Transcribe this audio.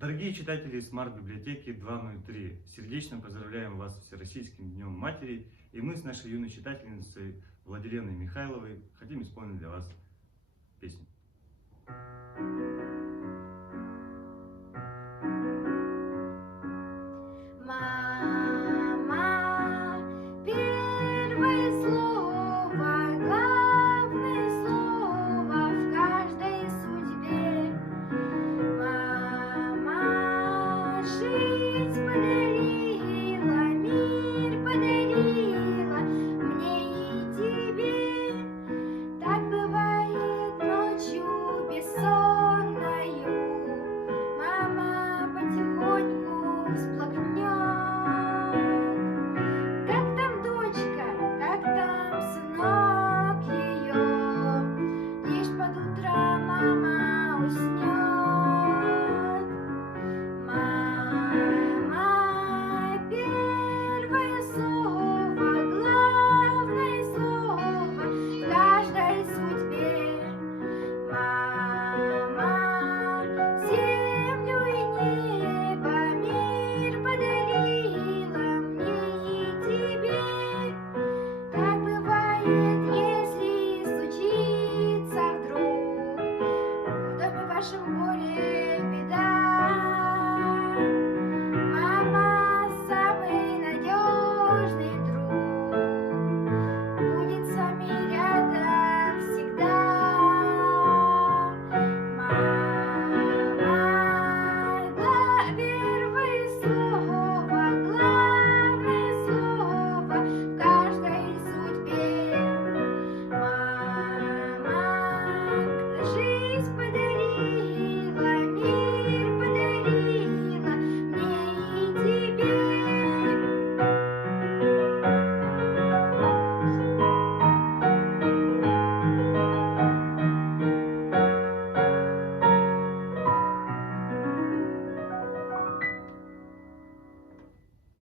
Дорогие читатели смарт-библиотеки 203, сердечно поздравляем вас с Всероссийским Днем Матери, и мы с нашей юной читательницей Владиленой Михайловой хотим исполнить для вас песню.